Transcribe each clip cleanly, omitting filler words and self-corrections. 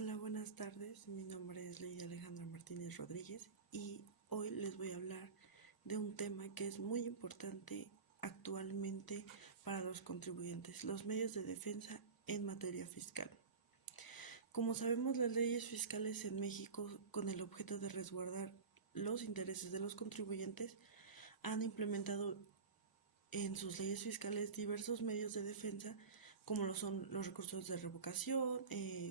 Hola, buenas tardes. Mi nombre es Lady Alejandra Martínez Rodríguez y hoy les voy a hablar de un tema que es muy importante actualmente para los contribuyentes, los medios de defensa en materia fiscal. Como sabemos, las leyes fiscales en México, con el objeto de resguardar los intereses de los contribuyentes, han implementado en sus leyes fiscales diversos medios de defensa, como lo son los recursos de revocación,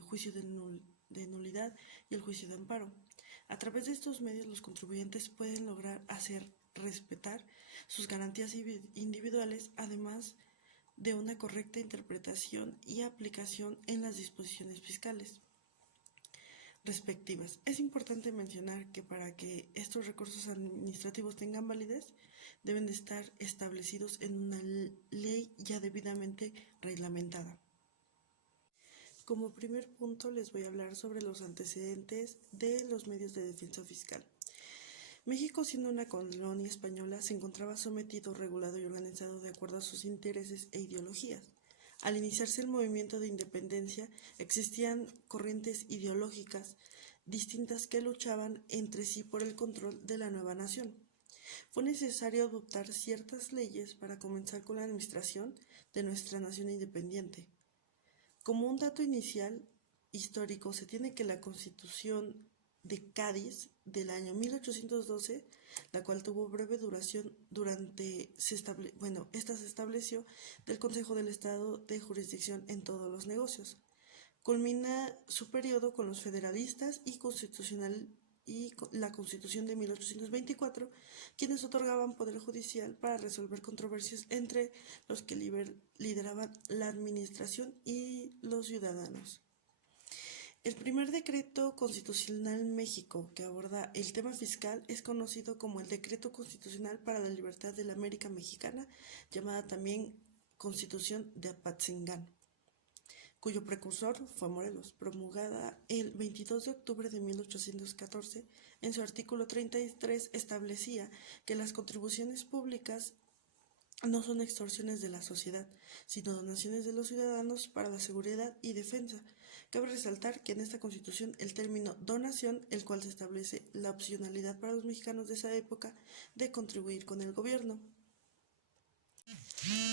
juicio de nulidad y el juicio de amparo. A través de estos medios, los contribuyentes pueden lograr hacer respetar sus garantías individuales, además de una correcta interpretación y aplicación en las disposiciones fiscales respectivas. Es importante mencionar que para que estos recursos administrativos tengan validez, deben de estar establecidos en una ley ya debidamente reglamentada. Como primer punto les voy a hablar sobre los antecedentes de los medios de defensa fiscal. México, siendo una colonia española, se encontraba sometido, regulado y organizado de acuerdo a sus intereses e ideologías. Al iniciarse el movimiento de independencia, existían corrientes ideológicas distintas que luchaban entre sí por el control de la nueva nación. Fue necesario adoptar ciertas leyes para comenzar con la administración de nuestra nación independiente. Como un dato inicial histórico, se tiene que la Constitución de Cádiz del año 1812, la cual tuvo breve duración esta se estableció del Consejo del Estado de jurisdicción en todos los negocios. Culmina su periodo con los federalistas y la Constitución de 1824, quienes otorgaban poder judicial para resolver controversias entre los que lideraban la administración y los ciudadanos. El primer decreto constitucional en México que aborda el tema fiscal es conocido como el Decreto Constitucional para la Libertad de la América Mexicana, llamada también Constitución de Apatzingán, cuyo precursor fue Morelos, promulgada el 22 de octubre de 1814. En su artículo 33 establecía que las contribuciones públicas no son extorsiones de la sociedad, sino donaciones de los ciudadanos para la seguridad y defensa. Cabe resaltar que en esta Constitución el término donación, el cual se establece la opcionalidad para los mexicanos de esa época de contribuir con el gobierno.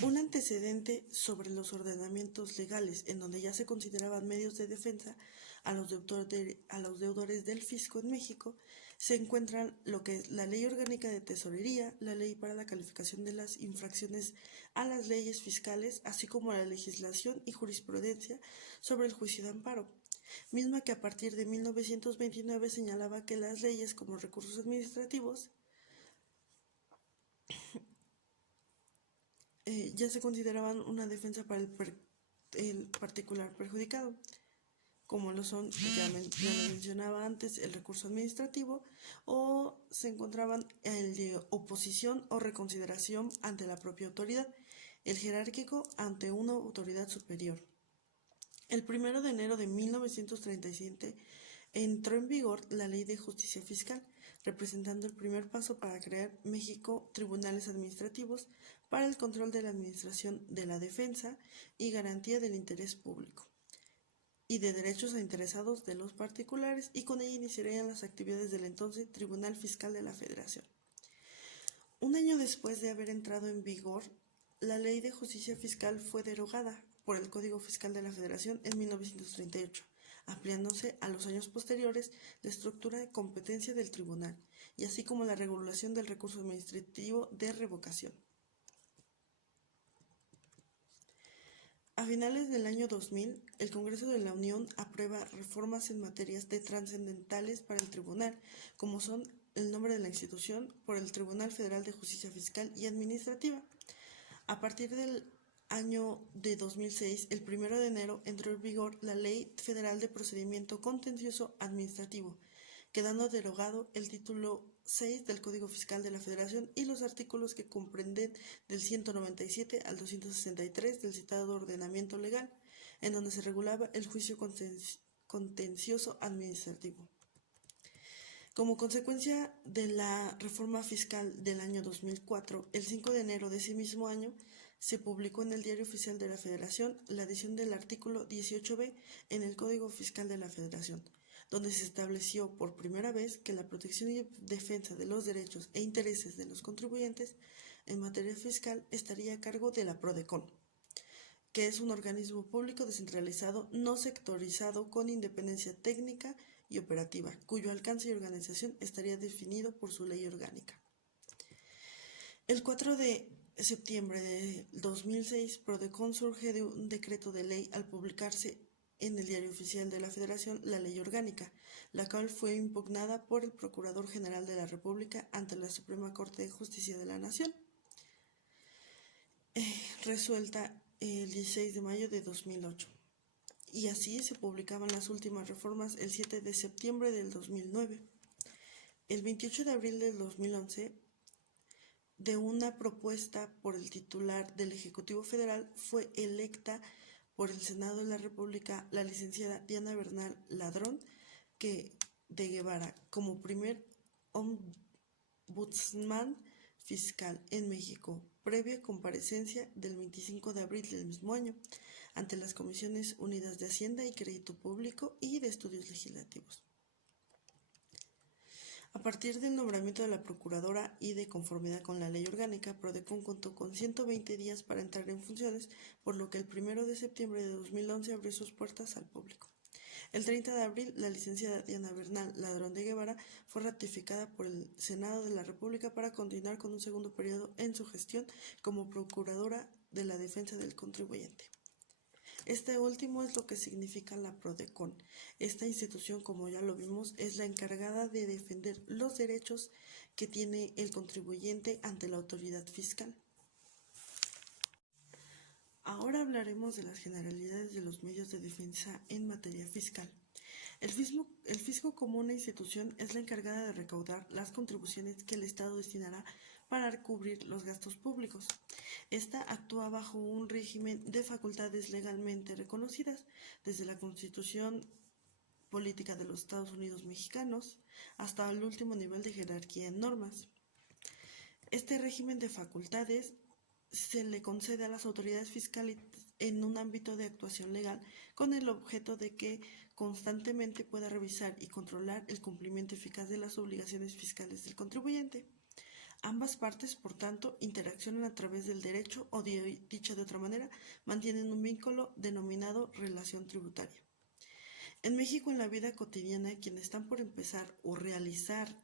Un antecedente sobre los ordenamientos legales en donde ya se consideraban medios de defensa a los deudores del fisco en México se encuentran lo que es la Ley Orgánica de Tesorería, la Ley para la Calificación de las Infracciones a las Leyes Fiscales, así como la legislación y jurisprudencia sobre el juicio de amparo, misma que a partir de 1929 señalaba que las leyes como recursos administrativos ya se consideraban una defensa para el particular perjudicado, como lo son, ya lo mencionaba antes, el recurso administrativo, o se encontraban el de oposición o reconsideración ante la propia autoridad, el jerárquico ante una autoridad superior. El 1 de enero de 1937 entró en vigor la Ley de Justicia Fiscal, representando el primer paso para crear México tribunales administrativos para el control de la administración de la defensa y garantía del interés público y de derechos a interesados de los particulares, y con ella iniciarían las actividades del entonces Tribunal Fiscal de la Federación. Un año después de haber entrado en vigor, la Ley de Justicia Fiscal fue derogada por el Código Fiscal de la Federación en 1938, ampliándose a los años posteriores la estructura de competencia del tribunal, y así como la regulación del recurso administrativo de revocación. A finales del año 2000, el Congreso de la Unión aprueba reformas en materias trascendentales para el tribunal, como son el nombre de la institución por el Tribunal Federal de Justicia Fiscal y Administrativa. A partir del año de 2006, el 1 de enero, entró en vigor la Ley Federal de Procedimiento Contencioso Administrativo, quedando derogado el título 6 del Código Fiscal de la Federación y los artículos que comprenden del 197 al 263 del citado ordenamiento legal, en donde se regulaba el juicio contencioso administrativo. Como consecuencia de la reforma fiscal del año 2004, el 5 de enero de ese mismo año se publicó en el Diario Oficial de la Federación la adición del artículo 18b en el Código Fiscal de la Federación, donde se estableció por primera vez que la protección y defensa de los derechos e intereses de los contribuyentes en materia fiscal estaría a cargo de la PRODECON, que es un organismo público descentralizado no sectorizado con independencia técnica y operativa, cuyo alcance y organización estaría definido por su ley orgánica. El 4 de septiembre de 2006, PRODECON surge de un decreto de ley al publicarse en el Diario Oficial de la Federación la ley orgánica, la cual fue impugnada por el Procurador General de la República ante la Suprema Corte de Justicia de la Nación, resuelta el 16 de mayo de 2008. Y así se publicaban las últimas reformas el 7 de septiembre del 2009. El 28 de abril del 2011, de una propuesta por el titular del Ejecutivo Federal, fue electa por el Senado de la República la licenciada Diana Bernal Ladrón de Guevara como primer ombudsman fiscal en México, previa comparecencia del 25 de abril del mismo año ante las Comisiones Unidas de Hacienda y Crédito Público y de Estudios Legislativos. A partir del nombramiento de la Procuradora y de conformidad con la ley orgánica, PRODECON contó con 120 días para entrar en funciones, por lo que el 1 de septiembre de 2011 abrió sus puertas al público. El 30 de abril, la licenciada Diana Bernal Ladrón de Guevara fue ratificada por el Senado de la República para continuar con un segundo periodo en su gestión como Procuradora de la Defensa del Contribuyente. Este último es lo que significa la PRODECON. Esta institución, como ya lo vimos, es la encargada de defender los derechos que tiene el contribuyente ante la autoridad fiscal. Ahora hablaremos de las generalidades de los medios de defensa en materia fiscal. El fisco como una institución es la encargada de recaudar las contribuciones que el Estado destinará para cubrir los gastos públicos. Esta actúa bajo un régimen de facultades legalmente reconocidas desde la Constitución Política de los Estados Unidos Mexicanos hasta el último nivel de jerarquía en normas. Este régimen de facultades se le concede a las autoridades fiscales en un ámbito de actuación legal con el objeto de que constantemente pueda revisar y controlar el cumplimiento eficaz de las obligaciones fiscales del contribuyente. Ambas partes, por tanto, interaccionan a través del derecho o, dicho de otra manera, mantienen un vínculo denominado relación tributaria. En México, en la vida cotidiana, quienes están por empezar o realizar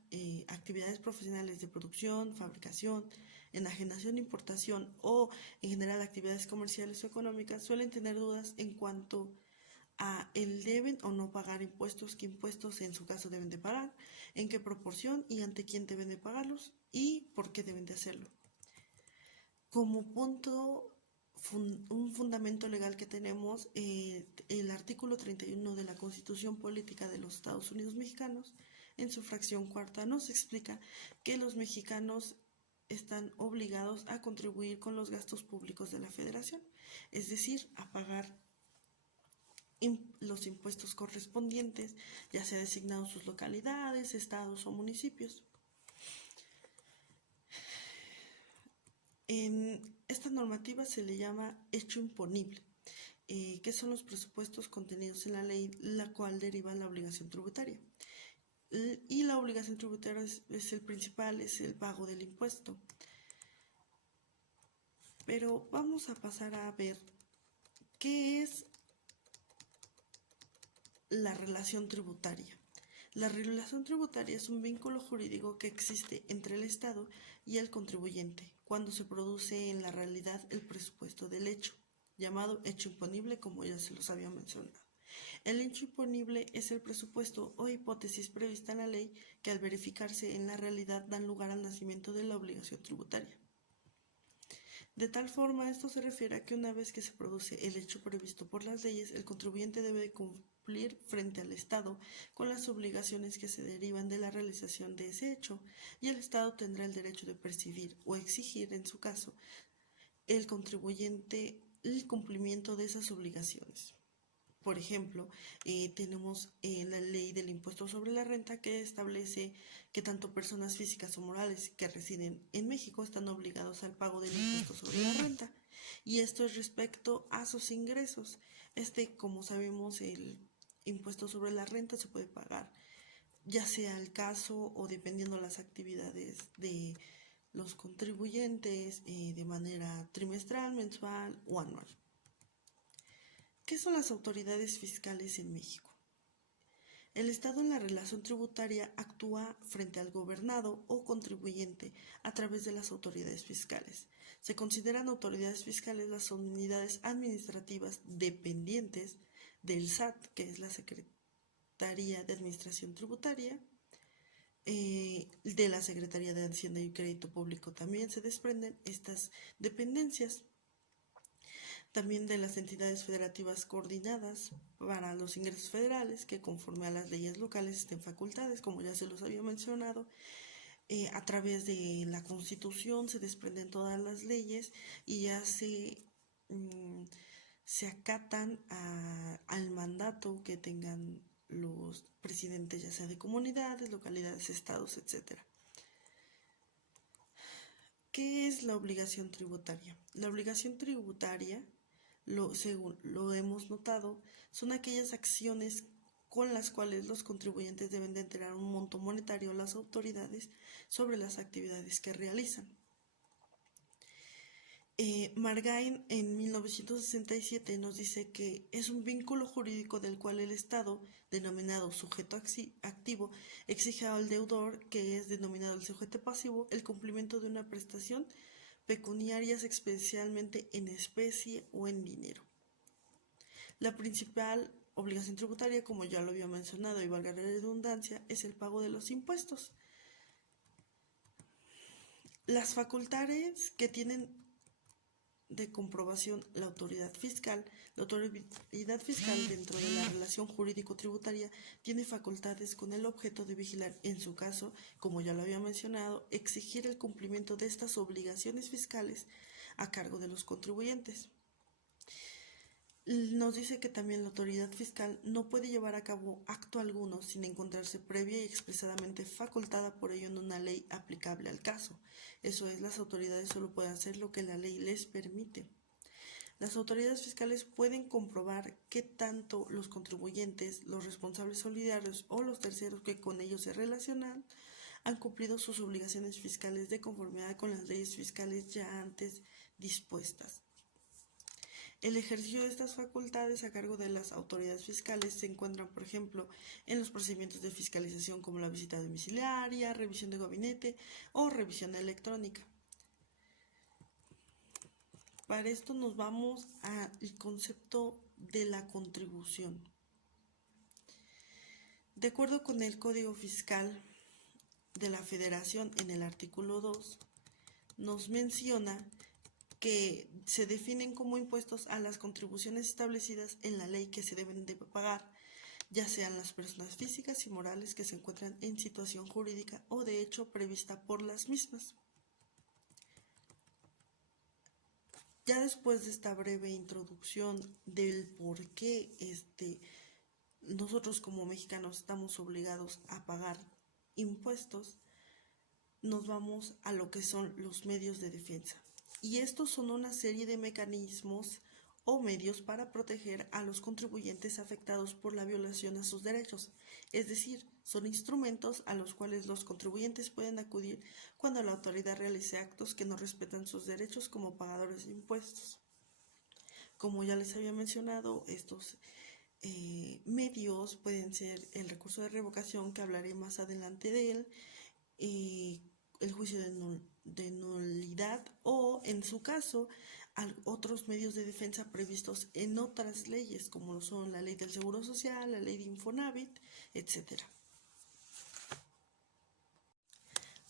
actividades profesionales de producción, fabricación, enajenación, importación o, en general, actividades comerciales o económicas, suelen tener dudas en cuanto a el deben o no pagar impuestos, qué impuestos en su caso deben de pagar, en qué proporción y ante quién deben de pagarlos y por qué deben de hacerlo. Como punto, un fundamento legal que tenemos, el artículo 31 de la Constitución Política de los Estados Unidos Mexicanos, en su fracción cuarta, nos explica que los mexicanos están obligados a contribuir con los gastos públicos de la Federación, es decir, a pagar los impuestos correspondientes, ya sea designados sus localidades, estados o municipios. En esta normativa se le llama hecho imponible, que son los presupuestos contenidos en la ley, la cual deriva la obligación tributaria. Y la obligación tributaria es el principal, es el pago del impuesto. Pero vamos a pasar a ver qué es la relación tributaria. La relación tributaria es un vínculo jurídico que existe entre el Estado y el contribuyente cuando se produce en la realidad el presupuesto del hecho, llamado hecho imponible, como ya se los había mencionado. El hecho imponible es el presupuesto o hipótesis prevista en la ley que al verificarse en la realidad dan lugar al nacimiento de la obligación tributaria. De tal forma, esto se refiere a que una vez que se produce el hecho previsto por las leyes, el contribuyente debe cumplir frente al Estado con las obligaciones que se derivan de la realización de ese hecho, y el Estado tendrá el derecho de percibir o exigir, en su caso, el contribuyente el cumplimiento de esas obligaciones. Por ejemplo, tenemos la ley del impuesto sobre la renta que establece que tanto personas físicas o morales que residen en México están obligados al pago del impuesto sobre la renta. Y esto es respecto a sus ingresos. Como sabemos, el impuesto sobre la renta se puede pagar ya sea el caso o dependiendo las actividades de los contribuyentes de manera trimestral, mensual o anual. ¿Qué son las autoridades fiscales en México? El Estado en la relación tributaria actúa frente al gobernado o contribuyente a través de las autoridades fiscales. Se consideran autoridades fiscales las unidades administrativas dependientes del SAT, que es la Secretaría de Administración Tributaria, de la Secretaría de Hacienda y Crédito Público también se desprenden estas dependencias. También de las entidades federativas coordinadas para los ingresos federales, que conforme a las leyes locales estén facultadas, como ya se los había mencionado. A través de la Constitución se desprenden todas las leyes y ya se acatan al mandato que tengan los presidentes, ya sea de comunidades, localidades, estados, etc. ¿Qué es la obligación tributaria? La obligación tributaria, según lo hemos notado, son aquellas acciones con las cuales los contribuyentes deben de entregar un monto monetario a las autoridades sobre las actividades que realizan. Margain en 1967 nos dice que es un vínculo jurídico del cual el Estado, denominado sujeto activo, exige al deudor, que es denominado el sujeto pasivo, el cumplimiento de una prestación pecuniaria, especialmente en especie o en dinero. La principal obligación tributaria, como ya lo había mencionado y valga la redundancia, es el pago de los impuestos. Las facultades que tienen de comprobación la autoridad fiscal dentro de la relación jurídico-tributaria tiene facultades con el objeto de vigilar, en su caso, como ya lo había mencionado, exigir el cumplimiento de estas obligaciones fiscales a cargo de los contribuyentes. Nos dice que también la autoridad fiscal no puede llevar a cabo acto alguno sin encontrarse previa y expresadamente facultada por ello en una ley aplicable al caso. Eso es, las autoridades solo pueden hacer lo que la ley les permite. Las autoridades fiscales pueden comprobar que tanto los contribuyentes, los responsables solidarios o los terceros que con ellos se relacionan han cumplido sus obligaciones fiscales de conformidad con las leyes fiscales ya antes dispuestas. El ejercicio de estas facultades a cargo de las autoridades fiscales se encuentran, por ejemplo, en los procedimientos de fiscalización como la visita domiciliaria, revisión de gabinete o revisión electrónica. Para esto nos vamos al concepto de la contribución. De acuerdo con el Código Fiscal de la Federación, en el artículo 2, nos menciona que se definen como impuestos a las contribuciones establecidas en la ley que se deben de pagar, ya sean las personas físicas y morales que se encuentran en situación jurídica o de hecho prevista por las mismas. Ya después de esta breve introducción del por qué nosotros como mexicanos estamos obligados a pagar impuestos, nos vamos a lo que son los medios de defensa. Y estos son una serie de mecanismos o medios para proteger a los contribuyentes afectados por la violación a sus derechos. Es decir, son instrumentos a los cuales los contribuyentes pueden acudir cuando la autoridad realice actos que no respetan sus derechos como pagadores de impuestos. Como ya les había mencionado, estos medios pueden ser el recurso de revocación, que hablaré más adelante de él, el juicio de nulidad o, en su caso, otros medios de defensa previstos en otras leyes, como lo son la ley del Seguro Social, la ley de Infonavit, etc.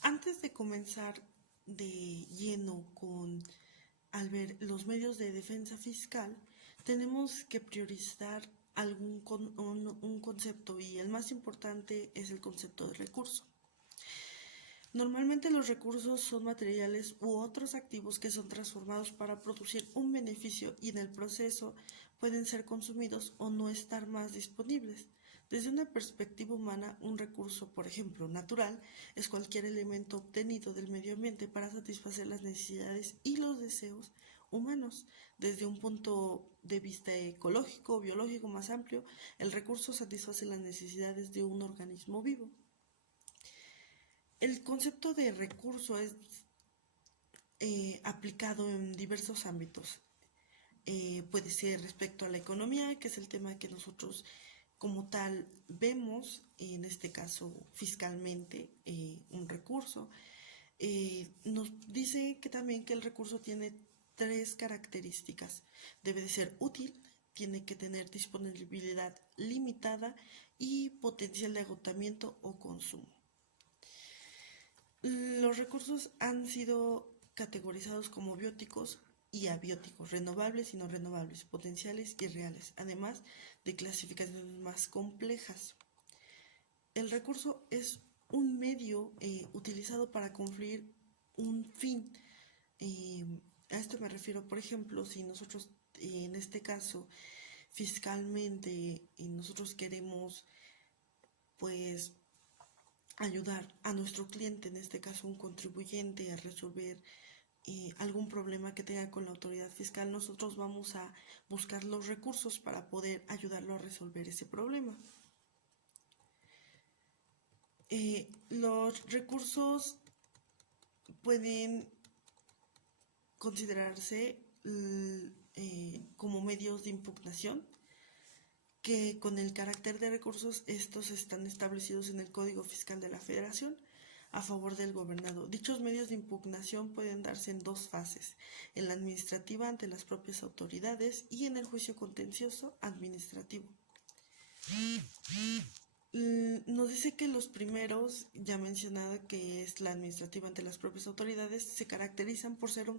Antes de comenzar de lleno al ver los medios de defensa fiscal, tenemos que priorizar un concepto, y el más importante es el concepto de recurso. Normalmente los recursos son materiales u otros activos que son transformados para producir un beneficio y en el proceso pueden ser consumidos o no estar más disponibles. Desde una perspectiva humana, un recurso, por ejemplo, natural, es cualquier elemento obtenido del medio ambiente para satisfacer las necesidades y los deseos humanos. Desde un punto de vista ecológico o biológico más amplio, el recurso satisface las necesidades de un organismo vivo. El concepto de recurso es aplicado en diversos ámbitos. Puede ser respecto a la economía, que es el tema que nosotros como tal vemos, en este caso fiscalmente, un recurso. Nos dice que también que el recurso tiene tres características. Debe de ser útil, tiene que tener disponibilidad limitada y potencial de agotamiento o consumo. Los recursos han sido categorizados como bióticos y abióticos, renovables y no renovables, potenciales y reales, además de clasificaciones más complejas. El recurso es un medio utilizado para cumplir un fin. A esto me refiero, por ejemplo, si nosotros, en este caso, fiscalmente, nosotros queremos, pues, ayudar a nuestro cliente, en este caso un contribuyente, a resolver algún problema que tenga con la autoridad fiscal, nosotros vamos a buscar los recursos para poder ayudarlo a resolver ese problema. Los recursos pueden considerarse como medios de impugnación, que con el carácter de recursos estos están establecidos en el Código Fiscal de la Federación a favor del gobernado. Dichos medios de impugnación pueden darse en dos fases: en la administrativa ante las propias autoridades y en el juicio contencioso administrativo. Nos dice que los primeros, ya mencionado, que es la administrativa ante las propias autoridades, se caracterizan por ser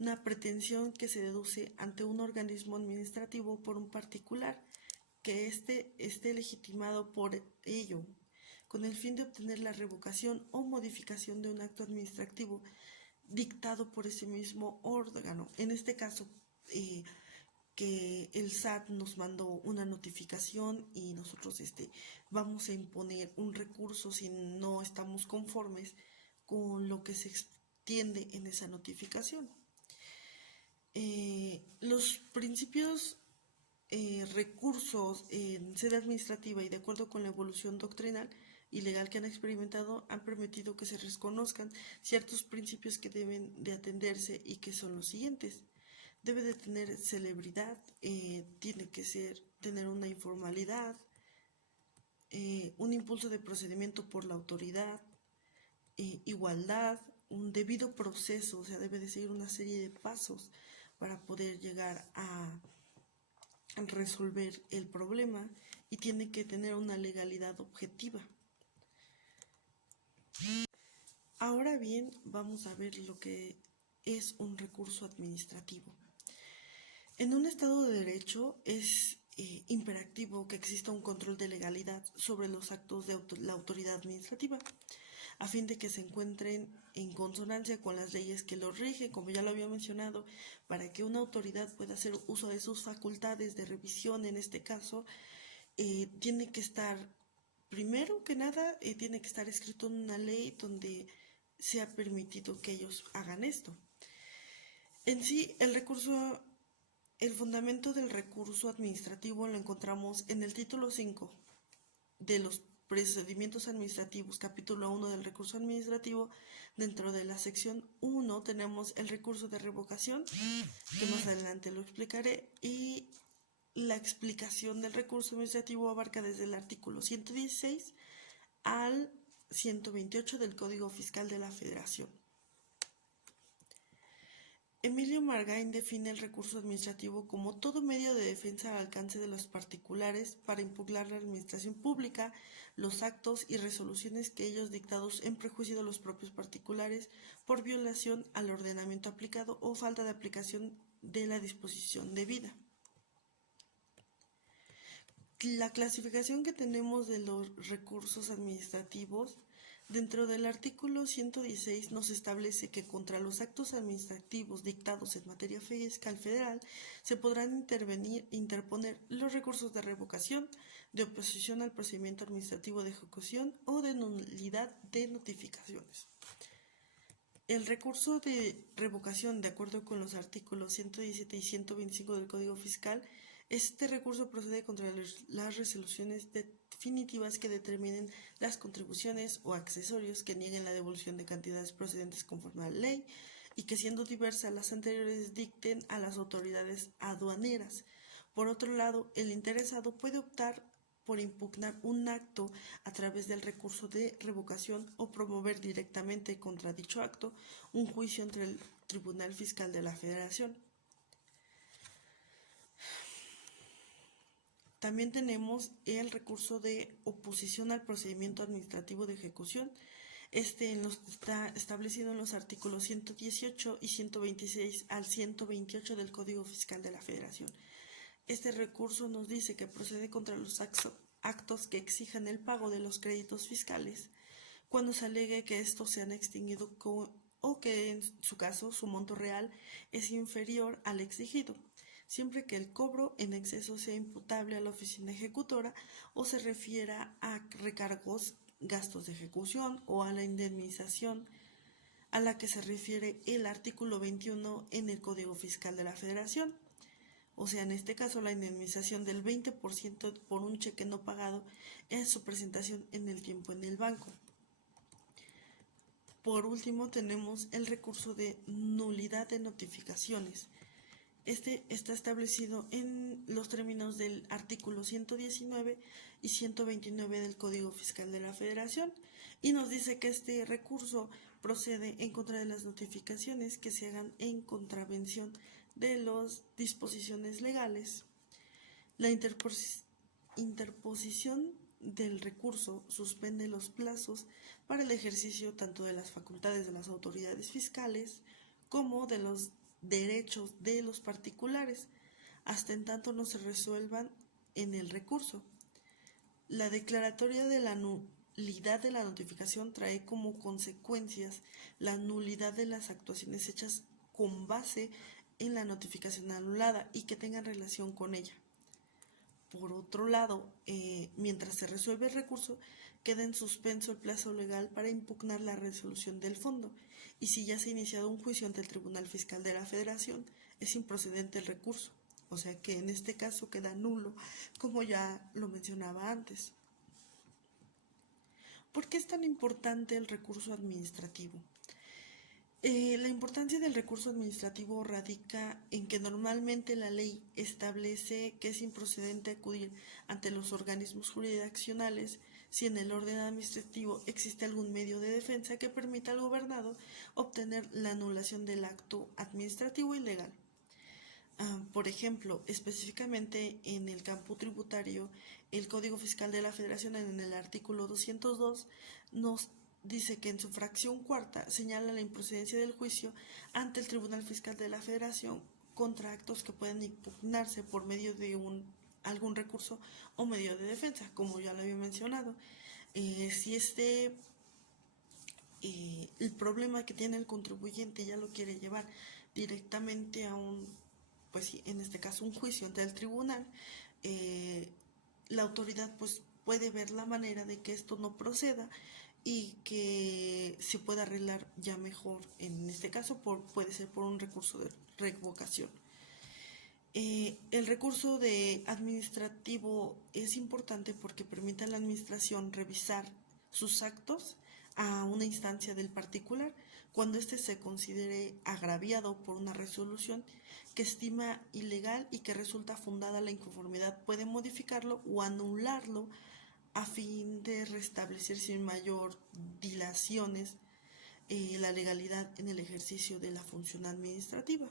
una pretensión que se deduce ante un organismo administrativo por un particular, que éste esté legitimado por ello, con el fin de obtener la revocación o modificación de un acto administrativo dictado por ese mismo órgano. En este caso, que el SAT nos mandó una notificación y nosotros vamos a imponer un recurso si no estamos conformes con lo que se extiende en esa notificación. Los principios recursos en sede administrativa y de acuerdo con la evolución doctrinal y legal que han experimentado han permitido que se reconozcan ciertos principios que deben de atenderse y que son los siguientes. Debe de tener celebridad, tiene que tener una informalidad, un impulso de procedimiento por la autoridad, igualdad, un debido proceso, o sea, debe de seguir una serie de pasos para poder llegar a resolver el problema y tiene que tener una legalidad objetiva. Ahora bien, vamos a ver lo que es un recurso administrativo. En un Estado de Derecho es imperativo que exista un control de legalidad sobre los actos de la autoridad administrativa, a fin de que se encuentren en consonancia con las leyes que los rigen, como ya lo había mencionado. Para que una autoridad pueda hacer uso de sus facultades de revisión, en este caso, tiene que estar, primero que nada, tiene que estar escrito en una ley donde sea permitido que ellos hagan esto. En sí, el fundamento del recurso administrativo lo encontramos en el título 5 de los procedimientos administrativos, capítulo 1 del recurso administrativo. Dentro de la sección 1 tenemos el recurso de revocación, que más adelante lo explicaré, y la explicación del recurso administrativo abarca desde el artículo 116 al 128 del Código Fiscal de la Federación. Emilio Margain define el recurso administrativo como todo medio de defensa al alcance de los particulares para impugnar la administración pública, los actos y resoluciones que ellos dictados en prejuicio de los propios particulares por violación al ordenamiento aplicado o falta de aplicación de la disposición debida. La clasificación que tenemos de los recursos administrativos Dentro del artículo 116 nos establece que contra los actos administrativos dictados en materia fiscal federal se podrán interponer los recursos de revocación, de oposición al procedimiento administrativo de ejecución o de nulidad de notificaciones. El recurso de revocación, de acuerdo con los artículos 117 y 125 del Código Fiscal, este recurso procede contra las resoluciones definitivas que determinen las contribuciones o accesorios que nieguen la devolución de cantidades procedentes conforme a la ley y que, siendo diversas las anteriores, dicten a las autoridades aduaneras. Por otro lado, el interesado puede optar por impugnar un acto a través del recurso de revocación o promover directamente contra dicho acto un juicio ante el Tribunal Fiscal de la Federación. También tenemos el recurso de oposición al procedimiento administrativo de ejecución. Está establecido en los artículos 118 y 126 al 128 del Código Fiscal de la Federación. Este recurso nos dice que procede contra los actos que exijan el pago de los créditos fiscales cuando se alegue que estos se han extinguido o que en su caso su monto real es inferior al exigido, siempre que el cobro en exceso sea imputable a la oficina ejecutora o se refiera a recargos, gastos de ejecución o a la indemnización a la que se refiere el artículo 21 en el Código Fiscal de la Federación. O sea, en este caso, la indemnización del 20% por un cheque no pagado en su presentación en el tiempo en el banco. Por último, tenemos el recurso de nulidad de notificaciones. Este está establecido en los términos del artículo 119 y 129 del Código Fiscal de la Federación y nos dice que este recurso procede en contra de las notificaciones que se hagan en contravención de las disposiciones legales. La interposición del recurso suspende los plazos para el ejercicio tanto de las facultades de las autoridades fiscales como de los derechos de los particulares, hasta en tanto no se resuelvan en el recurso. La declaratoria de la nulidad de la notificación trae como consecuencias la nulidad de las actuaciones hechas con base en la notificación anulada y que tengan relación con ella. Por otro lado, mientras se resuelve el recurso, queda en suspenso el plazo legal para impugnar la resolución del fondo, y si ya se ha iniciado un juicio ante el Tribunal Fiscal de la Federación, es improcedente el recurso, o sea que en este caso queda nulo, como ya lo mencionaba antes. ¿Por qué es tan importante el recurso administrativo? La importancia del recurso administrativo radica en que normalmente la ley establece que es improcedente acudir ante los organismos jurisdiccionales si en el orden administrativo existe algún medio de defensa que permita al gobernado obtener la anulación del acto administrativo ilegal. Por ejemplo, específicamente en el campo tributario, el Código Fiscal de la Federación en el artículo 202 nos dice que en su fracción cuarta señala la improcedencia del juicio ante el Tribunal Fiscal de la Federación contra actos que pueden impugnarse por medio de algún recurso o medio de defensa, como ya lo había mencionado. Si el problema que tiene el contribuyente ya lo quiere llevar directamente a pues en este caso un juicio ante el tribunal, la autoridad pues puede ver la manera de que esto no proceda y que se pueda arreglar ya mejor, en este caso puede ser por un recurso de revocación. El recurso de administrativo es importante porque permite a la administración revisar sus actos a una instancia del particular cuando éste se considere agraviado por una resolución que estima ilegal y que resulta fundada la inconformidad, puede modificarlo o anularlo a fin de restablecer sin mayor dilaciones la legalidad en el ejercicio de la función administrativa.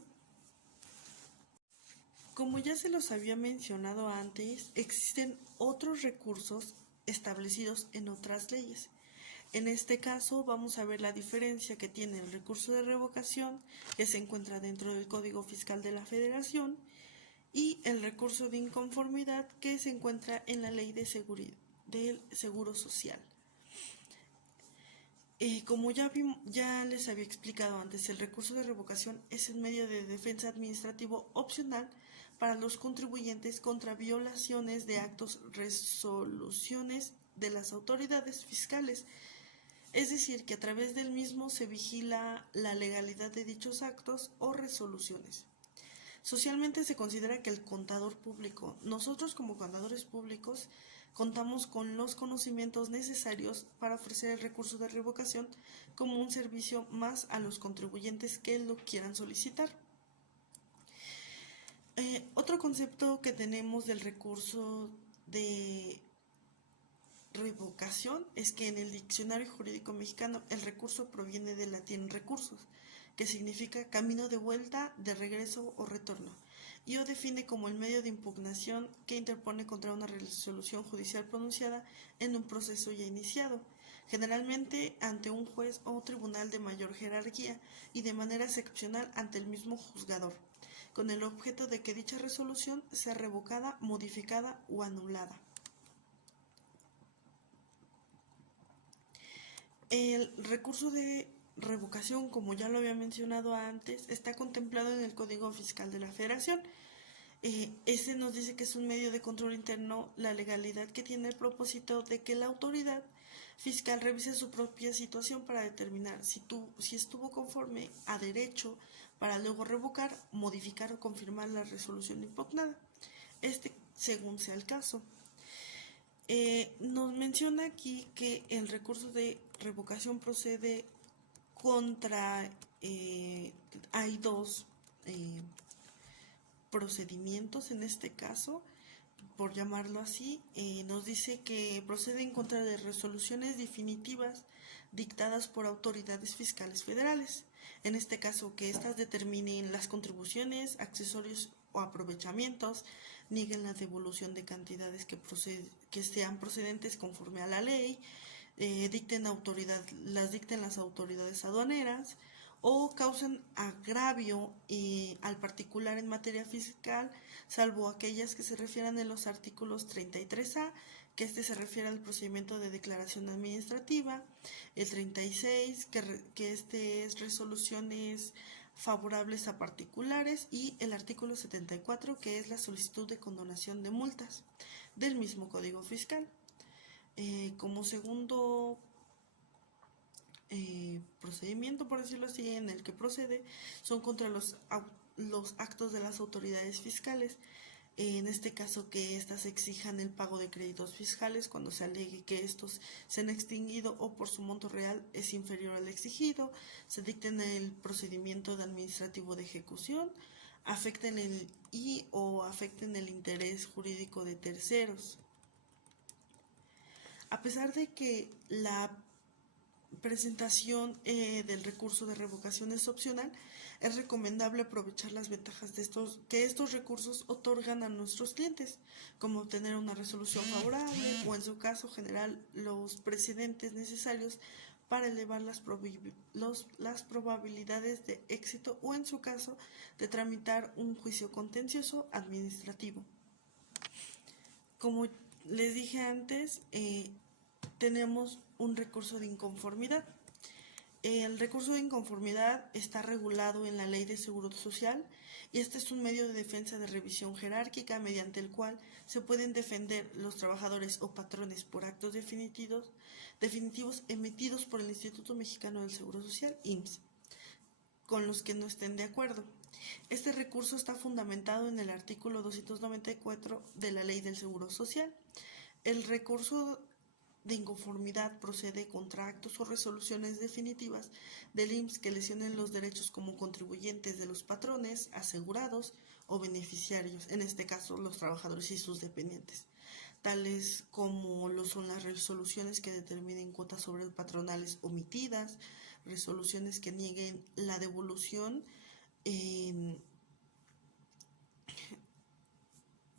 Como ya se los había mencionado antes, existen otros recursos establecidos en otras leyes. En este caso vamos a ver la diferencia que tiene el recurso de revocación, que se encuentra dentro del Código Fiscal de la Federación, y el recurso de inconformidad, que se encuentra en la Ley de Seguridad del Seguro Social. Como ya les había explicado antes, el recurso de revocación es el medio de defensa administrativo opcional para los contribuyentes contra violaciones de actos, resoluciones de las autoridades fiscales. Es decir, que a través del mismo se vigila la legalidad de dichos actos o resoluciones. Socialmente se considera que el contador público, nosotros como contadores públicos, contamos con los conocimientos necesarios para ofrecer el recurso de revocación como un servicio más a los contribuyentes que lo quieran solicitar. Otro concepto que tenemos del recurso de revocación es que en el diccionario jurídico mexicano el recurso proviene del latín recursus, que significa camino de vuelta, de regreso o retorno, y lo define como el medio de impugnación que interpone contra una resolución judicial pronunciada en un proceso ya iniciado, generalmente ante un juez o un tribunal de mayor jerarquía y de manera excepcional ante el mismo juzgador, con el objeto de que dicha resolución sea revocada, modificada o anulada. El recurso de revocación, como ya lo había mencionado antes, está contemplado en el Código Fiscal de la Federación. Este nos dice que es un medio de control interno, la legalidad que tiene el propósito de que la autoridad fiscal revise su propia situación para determinar si estuvo conforme a derecho para luego revocar, modificar o confirmar la resolución impugnada, según sea el caso. Nos menciona aquí que el recurso de revocación procede contra, hay dos procedimientos en este caso, por llamarlo así. Nos dice que procede en contra de resoluciones definitivas dictadas por autoridades fiscales federales, en este caso que éstas determinen las contribuciones, accesorios o aprovechamientos, nieguen la devolución de cantidades que sean procedentes conforme a la ley, las dicten las autoridades aduaneras o causen agravio al particular en materia fiscal, salvo aquellas que se refieran en los artículos 33A, que se refiere al procedimiento de declaración administrativa, el 36, que es resoluciones favorables a particulares, y el artículo 74, que es la solicitud de condonación de multas del mismo Código Fiscal. Como segundo procedimiento, por decirlo así, en el que procede, son contra los actos de las autoridades fiscales. En este caso, que éstas exijan el pago de créditos fiscales cuando se alegue que estos se han extinguido o por su monto real es inferior al exigido, se dicten el procedimiento administrativo de ejecución, afecten el interés jurídico de terceros. A pesar de que la presentación del recurso de revocación es opcional, es recomendable aprovechar las ventajas que estos recursos otorgan a nuestros clientes, como obtener una resolución favorable o, en su caso, generar los precedentes necesarios para elevar las probabilidades de éxito o, en su caso, de tramitar un juicio contencioso administrativo. Como les dije antes, tenemos un recurso de inconformidad. El recurso de inconformidad está regulado en la Ley de Seguro Social y este es un medio de defensa de revisión jerárquica mediante el cual se pueden defender los trabajadores o patrones por actos definitivos emitidos por el Instituto Mexicano del Seguro Social, IMSS, con los que no estén de acuerdo. Este recurso está fundamentado en el artículo 294 de la Ley del Seguro Social. El recurso de inconformidad procede contra actos o resoluciones definitivas del IMSS que lesionen los derechos como contribuyentes de los patrones, asegurados o beneficiarios, en este caso los trabajadores y sus dependientes, tales como lo son las resoluciones que determinen cuotas sobre patronales omitidas, resoluciones que nieguen la devolución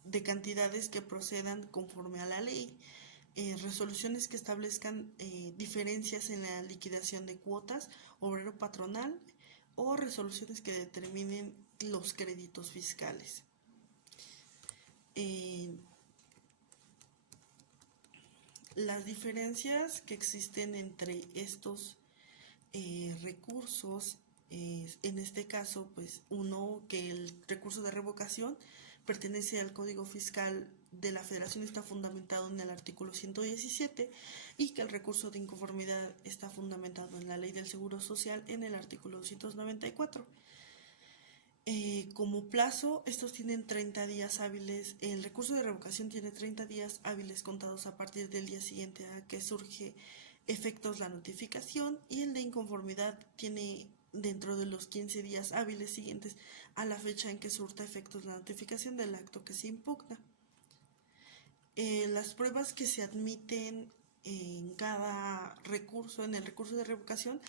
de cantidades que procedan conforme a la ley, resoluciones que establezcan diferencias en la liquidación de cuotas obrero-patronal o resoluciones que determinen los créditos fiscales. Las diferencias que existen entre estos recursos. En este caso, pues uno, que el recurso de revocación pertenece al Código Fiscal de la Federación, está fundamentado en el artículo 117, y que el recurso de inconformidad está fundamentado en la Ley del Seguro Social en el artículo 294. Como plazo, estos tienen 30 días hábiles. El recurso de revocación tiene 30 días hábiles contados a partir del día siguiente a que surge efectos la notificación, y el de inconformidad tiene dentro de los 15 días hábiles siguientes a la fecha en que surta efectos la notificación del acto que se impugna. Las pruebas que se admiten en cada recurso, en el recurso de revocación,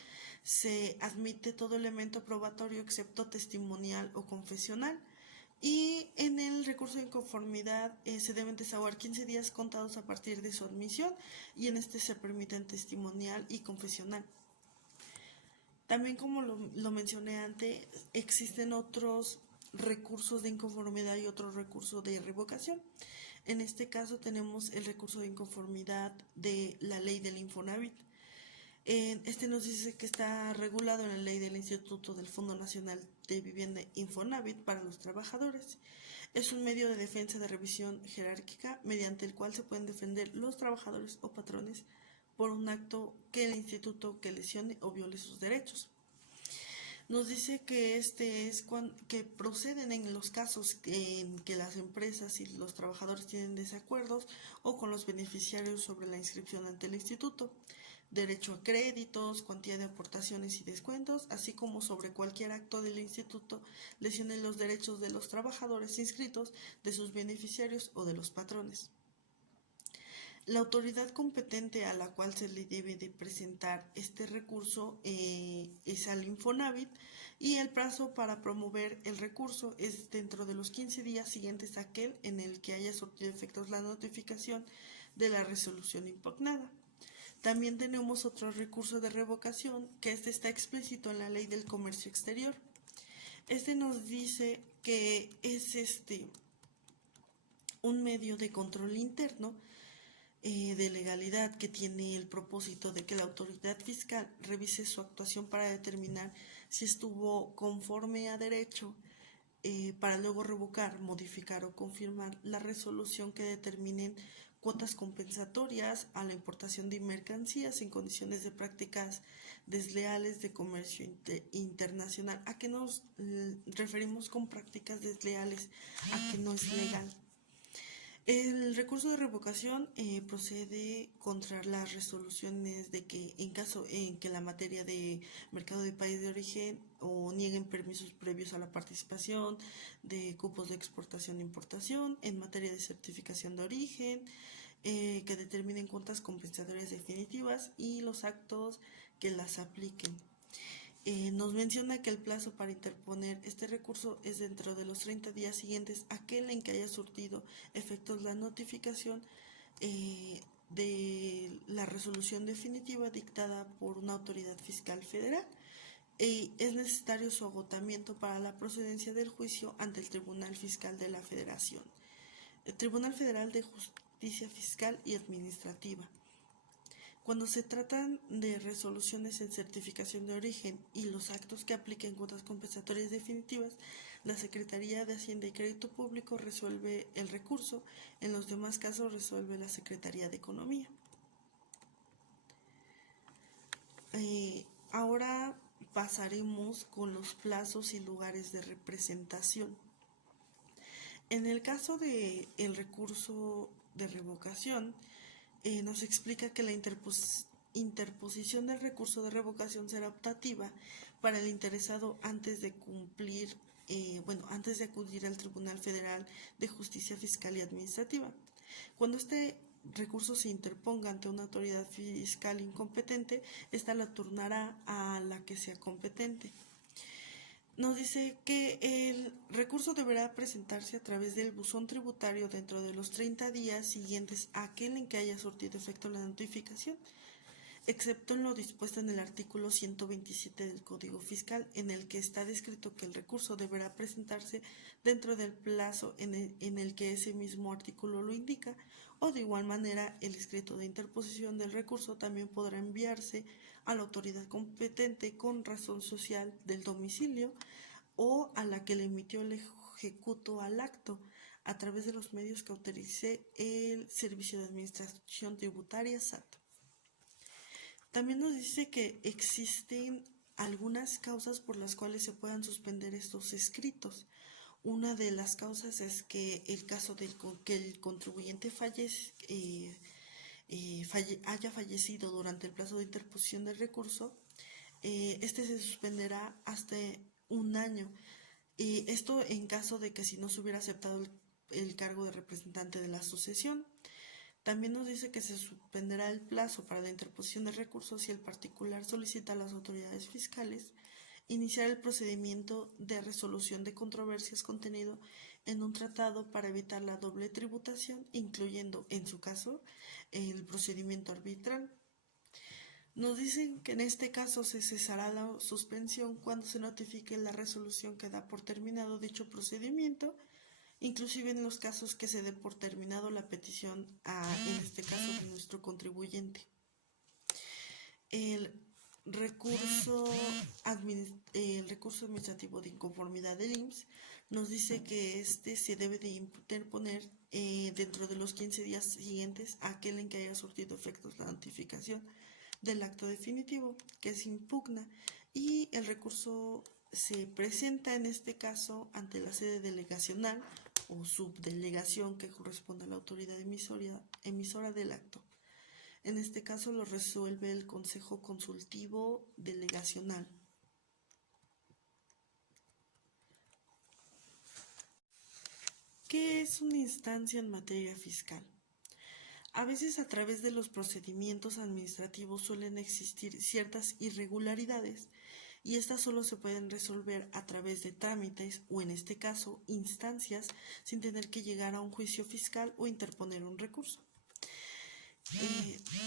se admite todo elemento probatorio excepto testimonial o confesional. Y en el recurso de inconformidad se deben desahogar 15 días contados a partir de su admisión, y en este se permiten testimonial y confesional. También, como lo mencioné antes, existen otros recursos de inconformidad y otros recursos de revocación. En este caso tenemos el recurso de inconformidad de la ley del Infonavit. Este nos dice que está regulado en la ley del Instituto del Fondo Nacional de Vivienda Infonavit para los trabajadores. Es un medio de defensa de revisión jerárquica mediante el cual se pueden defender los trabajadores o patrones por un acto que el instituto que lesione o viole sus derechos. Nos dice que que proceden en los casos en que las empresas y los trabajadores tienen desacuerdos o con los beneficiarios sobre la inscripción ante el instituto, derecho a créditos, cuantía de aportaciones y descuentos, así como sobre cualquier acto del instituto lesione los derechos de los trabajadores inscritos, de sus beneficiarios o de los patrones. La autoridad competente a la cual se le debe de presentar este recurso es al Infonavit, y el plazo para promover el recurso es dentro de los 15 días siguientes a aquel en el que haya surtido efectos la notificación de la resolución impugnada. También tenemos otro recurso de revocación, que está explícito en la Ley del Comercio Exterior. Nos dice que es un medio de control interno de legalidad que tiene el propósito de que la autoridad fiscal revise su actuación para determinar si estuvo conforme a derecho, para luego revocar, modificar o confirmar la resolución que determinen cuotas compensatorias a la importación de mercancías en condiciones de prácticas desleales de comercio internacional. ¿A qué nos referimos con prácticas desleales? A que no es legal. El recurso de revocación procede contra las resoluciones de que, en caso en que la materia de mercado de país de origen, o nieguen permisos previos a la participación de cupos de exportación e importación, en materia de certificación de origen, que determinen cuotas compensatorias definitivas y los actos que las apliquen. Nos menciona que el plazo para interponer este recurso es dentro de los 30 días siguientes a aquel en que haya surtido efectos la notificación de la resolución definitiva dictada por una autoridad fiscal federal. Es necesario su agotamiento para la procedencia del juicio ante el Tribunal Fiscal de la Federación, el Tribunal Federal de Justicia Fiscal y Administrativa. Cuando se tratan de resoluciones en certificación de origen y los actos que apliquen cuotas compensatorias definitivas, la Secretaría de Hacienda y Crédito Público resuelve el recurso. En los demás casos resuelve la Secretaría de Economía. Ahora pasaremos con los plazos y lugares de representación. En el caso del recurso de revocación, nos explica que la interposición del recurso de revocación será optativa para el interesado antes de acudir al Tribunal Federal de Justicia Fiscal y Administrativa. Cuando este recurso se interponga ante una autoridad fiscal incompetente, esta la turnará a la que sea competente. Nos dice que el recurso deberá presentarse a través del buzón tributario dentro de los 30 días siguientes a aquel en que haya surtido efecto la notificación. excepto en lo dispuesto en el artículo 127 del Código Fiscal, en el que está descrito que el recurso deberá presentarse dentro del plazo en el que ese mismo artículo lo indica, o de igual manera el escrito de interposición del recurso también podrá enviarse a la autoridad competente con razón social del domicilio o a la que le emitió el ejecuto al acto a través de los medios que autorice el Servicio de Administración Tributaria SAT. También nos dice que existen algunas causas por las cuales se puedan suspender estos escritos. Una de las causas es que el caso de que el contribuyente haya fallecido durante el plazo de interposición del recurso, este se suspenderá hasta un año. Esto en caso de que si no se hubiera aceptado el cargo de representante de la sucesión. También nos dice que se suspenderá el plazo para la interposición de recursos si el particular solicita a las autoridades fiscales iniciar el procedimiento de resolución de controversias contenido en un tratado para evitar la doble tributación, incluyendo, en su caso, el procedimiento arbitral. Nos dicen que en este caso se cesará la suspensión cuando se notifique la resolución que da por terminado dicho procedimiento, inclusive en los casos que se dé por terminado la petición en este caso, de nuestro contribuyente. El recurso administrativo de inconformidad del IMSS nos dice que este se debe de interponer dentro de los 15 días siguientes a aquel en que haya surtido efectos la notificación del acto definitivo que se impugna, y el recurso se presenta en este caso ante la sede delegacional o subdelegación que corresponde a la autoridad emisora del acto. En este caso lo resuelve el Consejo Consultivo Delegacional. ¿Qué es una instancia en materia fiscal? A veces a través de los procedimientos administrativos suelen existir ciertas irregularidades y estas solo se pueden resolver a través de trámites o, en este caso, instancias, sin tener que llegar a un juicio fiscal o interponer un recurso.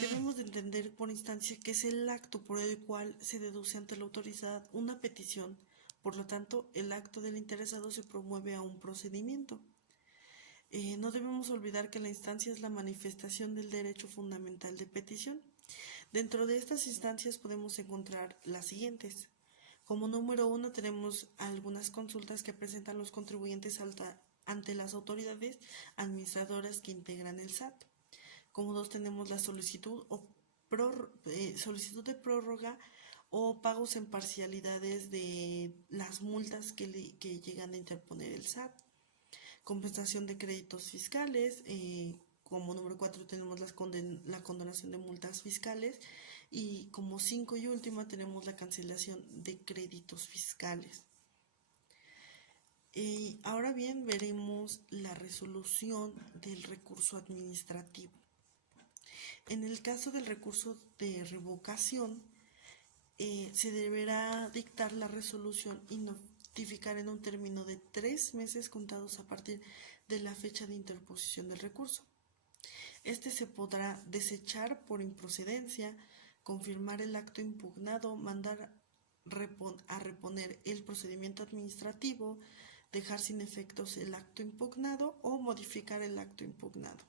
Debemos de entender por instancia que es el acto por el cual se deduce ante la autoridad una petición. Por lo tanto, el acto del interesado se promueve a un procedimiento. No debemos olvidar que la instancia es la manifestación del derecho fundamental de petición. Dentro de estas instancias podemos encontrar las siguientes. Como número 1 tenemos algunas consultas que presentan los contribuyentes ante las autoridades administradoras que integran el SAT. Como 2 tenemos la solicitud de prórroga o pagos en parcialidades de las multas que llegan a interponer el SAT. Compensación de créditos fiscales. Como número 4 tenemos la condonación de multas fiscales. Y como 5 y última tenemos la cancelación de créditos fiscales. Ahora bien, veremos la resolución del recurso administrativo. En el caso del recurso de revocación, se deberá dictar la resolución y notificar en un término de 3 meses contados a partir de la fecha de interposición del recurso. Este se podrá desechar por improcedencia, confirmar el acto impugnado, mandar a reponer el procedimiento administrativo, dejar sin efectos el acto impugnado o modificar el acto impugnado.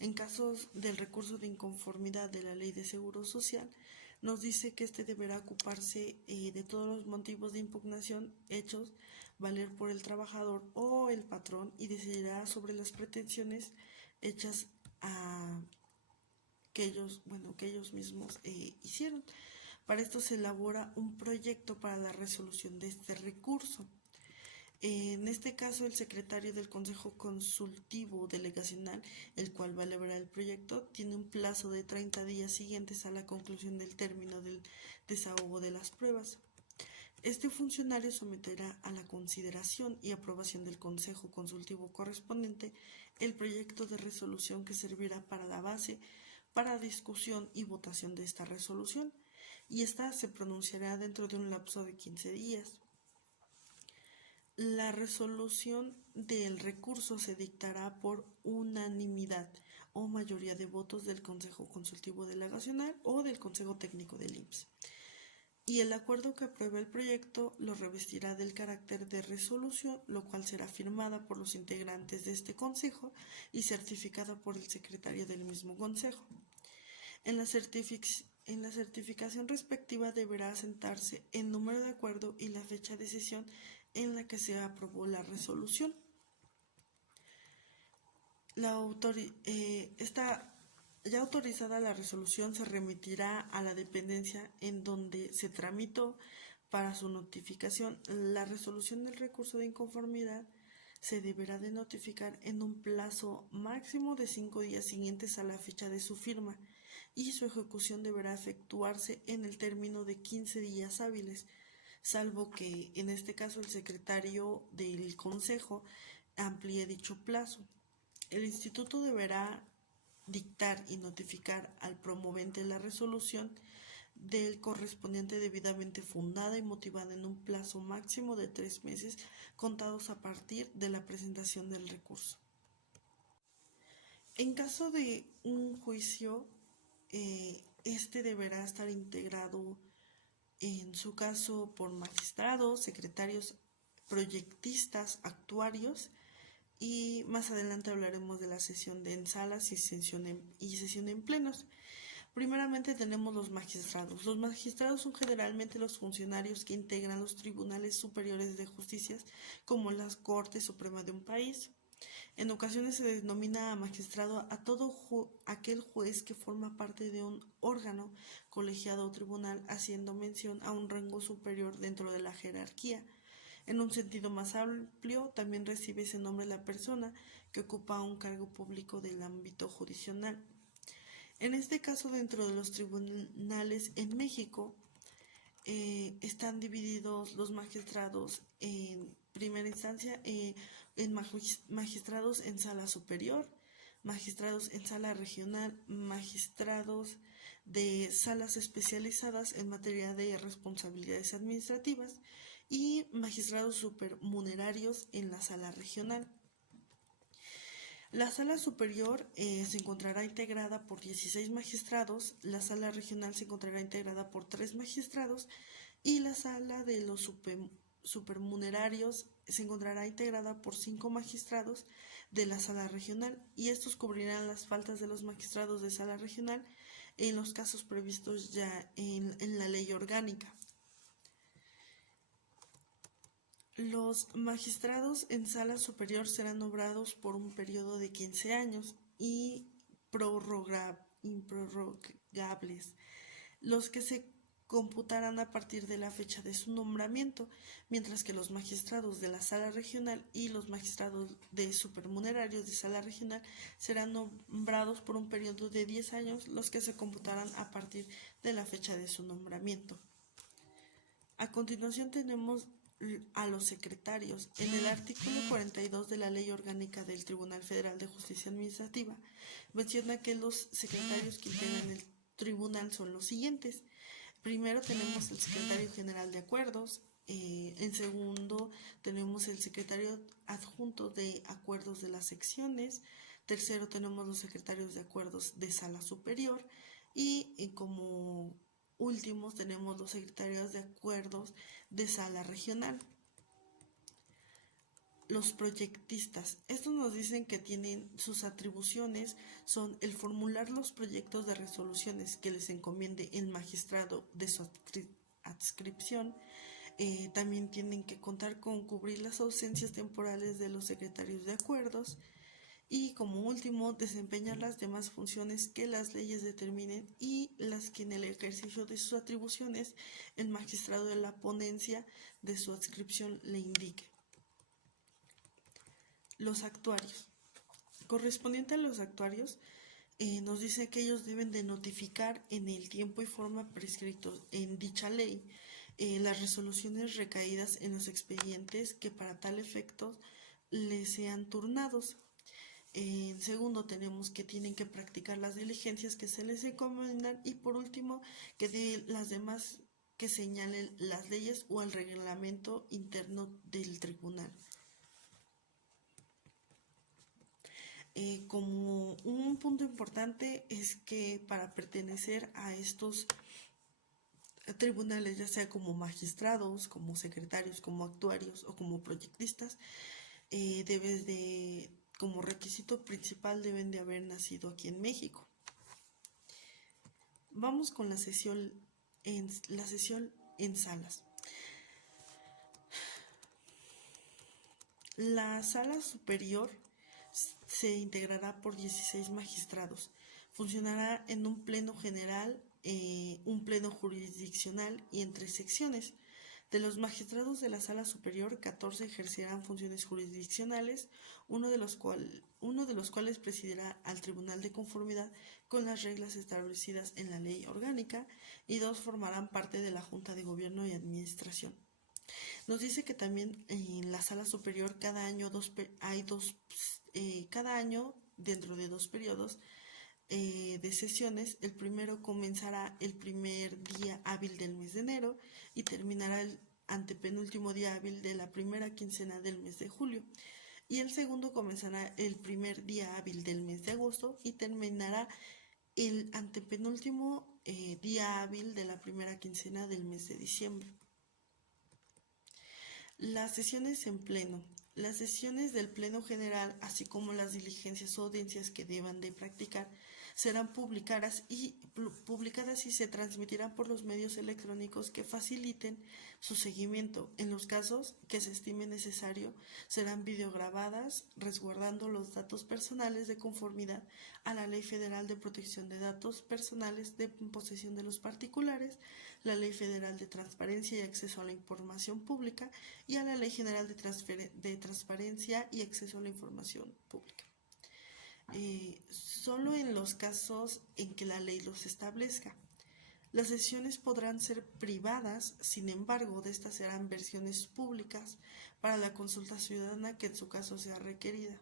En casos del recurso de inconformidad de la Ley de Seguro Social, nos dice que este deberá ocuparse de todos los motivos de impugnación hechos valer por el trabajador o el patrón y decidirá sobre las pretensiones hechas que ellos mismos hicieron. Para esto se elabora un proyecto para la resolución de este recurso. En este caso, el secretario del Consejo Consultivo Delegacional, el cual va a elaborar el proyecto, tiene un plazo de 30 días siguientes a la conclusión del término del desahogo de las pruebas. Este funcionario someterá a la consideración y aprobación del Consejo Consultivo correspondiente el proyecto de resolución que servirá para la base para discusión y votación de esta resolución, y esta se pronunciará dentro de un lapso de 15 días. La resolución del recurso se dictará por unanimidad o mayoría de votos del Consejo Consultivo Delegacional o del Consejo Técnico del IMSS. Y el acuerdo que apruebe el proyecto lo revestirá del carácter de resolución, lo cual será firmada por los integrantes de este consejo y certificada por el secretario del mismo consejo. En la certificación respectiva deberá asentarse el número de acuerdo y la fecha de sesión en la que se aprobó la resolución. Esta ya autorizada la resolución se remitirá a la dependencia en donde se tramitó para su notificación. La resolución del recurso de inconformidad se deberá de notificar en un plazo máximo de 5 días siguientes a la fecha de su firma y su ejecución deberá efectuarse en el término de 15 días hábiles, salvo que en este caso el secretario del Consejo amplíe dicho plazo. El instituto deberá dictar y notificar al promovente la resolución del correspondiente debidamente fundada y motivada en un plazo máximo de 3 meses contados a partir de la presentación del recurso. En caso de un juicio, este deberá estar integrado en su caso por magistrados, secretarios, proyectistas, actuarios, y más adelante hablaremos de la sesión de en salas y sesión en plenos. Primeramente tenemos los magistrados. Los magistrados son generalmente los funcionarios que integran los tribunales superiores de justicia, como la Corte Suprema de un país. En ocasiones se denomina magistrado a todo aquel juez que forma parte de un órgano colegiado o tribunal, haciendo mención a un rango superior dentro de la jerarquía. En un sentido más amplio, también recibe ese nombre la persona que ocupa un cargo público del ámbito judicial. En este caso, dentro de los tribunales en México, están divididos los magistrados en primera instancia en magistrados en sala superior, magistrados en sala regional, magistrados de salas especializadas en materia de responsabilidades administrativas y magistrados supernumerarios en la sala regional. La sala superior se encontrará integrada por 16 magistrados, la sala regional se encontrará integrada por 3 magistrados y la sala de los supernumerarios se encontrará integrada por 5 magistrados de la sala regional, y estos cubrirán las faltas de los magistrados de sala regional en los casos previstos ya en la ley orgánica. Los magistrados en sala superior serán nombrados por un periodo de 15 años y improrrogables, los que se computarán a partir de la fecha de su nombramiento, mientras que los magistrados de la sala regional y los magistrados de supernumerarios de sala regional serán nombrados por un periodo de 10 años, los que se computarán a partir de la fecha de su nombramiento. A continuación tenemos a los secretarios. En el artículo 42 de la Ley Orgánica del Tribunal Federal de Justicia Administrativa menciona que los secretarios que integran el tribunal son los siguientes. Primero tenemos el secretario general de acuerdos, en segundo tenemos el secretario adjunto de acuerdos de las secciones, tercero tenemos los secretarios de acuerdos de sala superior y como últimos tenemos los secretarios de acuerdos de sala regional. Los proyectistas. Estos nos dicen que tienen sus atribuciones, son el formular los proyectos de resoluciones que les encomiende el magistrado de su adscripción. También tienen que contar con cubrir las ausencias temporales de los secretarios de acuerdos. Y como último, desempeñar las demás funciones que las leyes determinen y las que en el ejercicio de sus atribuciones el magistrado de la ponencia de su adscripción le indique. Los actuarios. Correspondiente a los actuarios, nos dice que ellos deben de notificar en el tiempo y forma prescritos en dicha ley las resoluciones recaídas en los expedientes que para tal efecto les sean turnados. En segundo, tenemos que tienen que practicar las diligencias que se les encomiendan y por último, que de las demás que señalen las leyes o el reglamento interno del tribunal. Como un punto importante es que para pertenecer a estos tribunales, ya sea como magistrados, como secretarios, como actuarios o como proyectistas, como requisito principal deben de haber nacido aquí en México. Vamos con la sesión en salas. La sala superior se integrará por 16 magistrados. Funcionará en un pleno general, un pleno jurisdiccional y en 3 secciones. De los magistrados de la sala superior, 14 ejercerán funciones jurisdiccionales, uno de los cuales presidirá al Tribunal de Conformidad con las reglas establecidas en la ley orgánica, y 2 formarán parte de la Junta de Gobierno y Administración. Nos dice que también en la sala superior cada año dentro de 2 periodos de sesiones. El primero comenzará el primer día hábil del mes de enero y terminará el antepenúltimo día hábil de la primera quincena del mes de julio. Y el segundo comenzará el primer día hábil del mes de agosto y terminará el antepenúltimo día hábil de la primera quincena del mes de diciembre. Las sesiones en pleno. Las sesiones del Pleno General, así como las diligencias o audiencias que deban de practicar, serán publicadas y se transmitirán por los medios electrónicos que faciliten su seguimiento. En los casos que se estime necesario, serán videograbadas, resguardando los datos personales de conformidad a la Ley Federal de Protección de Datos Personales de posesión de los particulares, la Ley Federal de Transparencia y Acceso a la Información Pública y a la Ley General de Transparencia y Acceso a la Información Pública. Solo en los casos en que la ley los establezca. Las sesiones podrán ser privadas, sin embargo, de estas serán versiones públicas para la consulta ciudadana que en su caso sea requerida.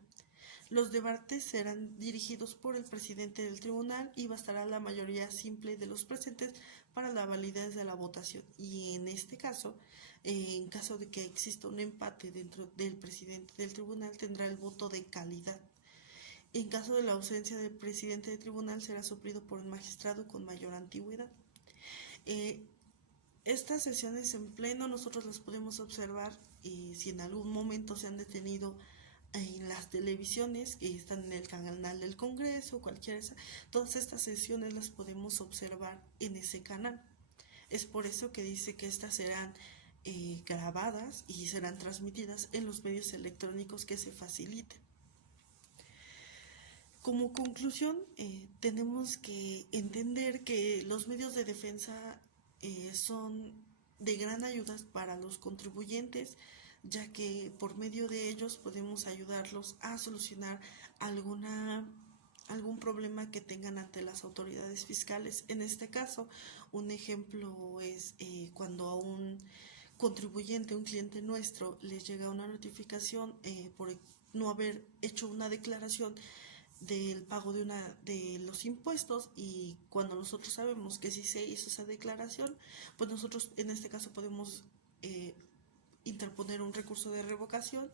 Los debates serán dirigidos por el presidente del tribunal y bastará la mayoría simple de los presentes para la validez de la votación. Y en este caso, en caso de que exista un empate dentro del presidente del tribunal, tendrá el voto de calidad. En caso de la ausencia del presidente del tribunal, será suplido por un magistrado con mayor antigüedad. Estas sesiones en pleno nosotros las podemos observar si en algún momento se han detenido en las televisiones que están en el canal del Congreso, todas estas sesiones las podemos observar en ese canal. Es por eso que dice que estas serán grabadas y serán transmitidas en los medios electrónicos que se faciliten. Como conclusión, tenemos que entender que los medios de defensa son de gran ayuda para los contribuyentes, ya que por medio de ellos podemos ayudarlos a solucionar algún problema que tengan ante las autoridades fiscales. En este caso, un ejemplo es cuando a un contribuyente, un cliente nuestro, les llega una notificación por no haber hecho una declaración del pago de los impuestos, y cuando nosotros sabemos que sí se hizo esa declaración, pues nosotros en este caso podemos interponer un recurso de revocación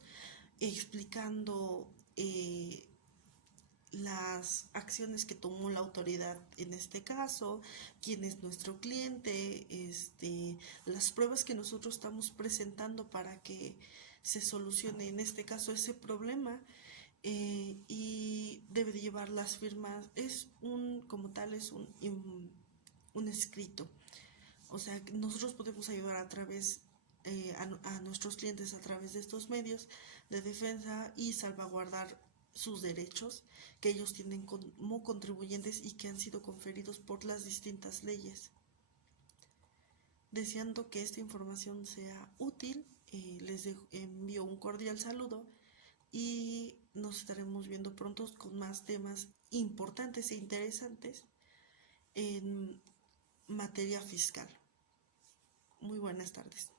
explicando las acciones que tomó la autoridad en este caso, quién es nuestro cliente, las pruebas que nosotros estamos presentando para que se solucione en este caso ese problema. Y debe de llevar las firmas, como tal es un escrito. O sea, nosotros podemos ayudar a través a nuestros clientes a través de estos medios de defensa y salvaguardar sus derechos que ellos tienen como contribuyentes y que han sido conferidos por las distintas leyes. Deseando que esta información sea útil, les envío un cordial saludo y nos estaremos viendo pronto con más temas importantes e interesantes en materia fiscal. Muy buenas tardes.